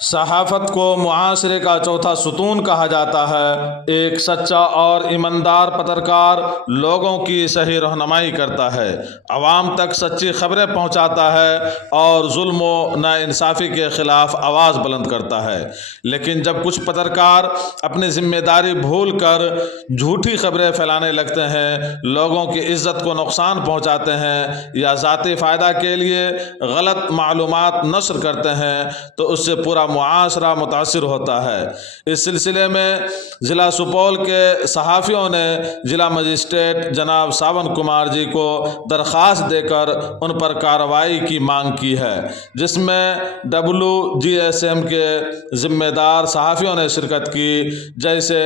صحافت کو معاشرے کا چوتھا ستون کہا جاتا ہے۔ ایک سچا اور ایماندار پترکار لوگوں کی صحیح رہنمائی کرتا ہے، عوام تک سچی خبریں پہنچاتا ہے اور ظلم و ناانصافی کے خلاف آواز بلند کرتا ہے۔ لیکن جب کچھ پترکار اپنی ذمہ داری بھول کر جھوٹی خبریں پھیلانے لگتے ہیں، لوگوں کی عزت کو نقصان پہنچاتے ہیں یا ذاتی فائدہ کے لیے غلط معلومات نشر کرتے ہیں تو اس سے پورا معاشرہ متاثر ہوتا ہے۔ اس سلسلے میں ضلع سپول کے صحافیوں نے ضلع مجسٹریٹ جناب ساون کمار جی کو درخواست دے کر ان پر کارروائی کی مانگ کی ہے، جس میں WGSM کے ذمہ دار صحافیوں نے شرکت کی، جیسے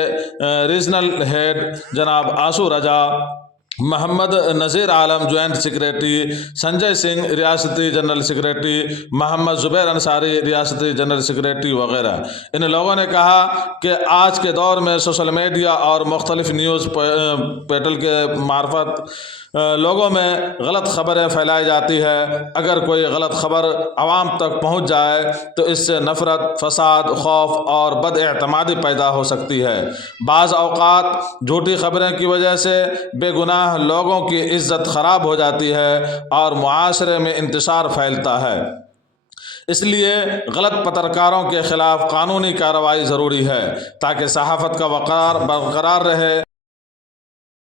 ریجنل ہیڈ جناب آسو رجا، محمد نذیر عالم جوائنٹ سیکریٹری، سنجے سنگھ ریاستی جنرل سیکریٹری، محمد زبیر انصاری ریاستی جنرل سیکریٹری وغیرہ۔ ان لوگوں نے کہا کہ آج کے دور میں سوشل میڈیا اور مختلف نیوز پورٹل کے معرفت لوگوں میں غلط خبریں پھیلائی جاتی ہے۔ اگر کوئی غلط خبر عوام تک پہنچ جائے تو اس سے نفرت، فساد، خوف اور بد اعتمادی پیدا ہو سکتی ہے۔ بعض اوقات جھوٹی خبریں کی وجہ سے بے گناہ لوگوں کی عزت خراب ہو جاتی ہے اور معاشرے میں انتشار پھیلتا ہے۔ اس لیے غلط پترکاروں کے خلاف قانونی کارروائی ضروری ہے تاکہ صحافت کا وقار برقرار رہے۔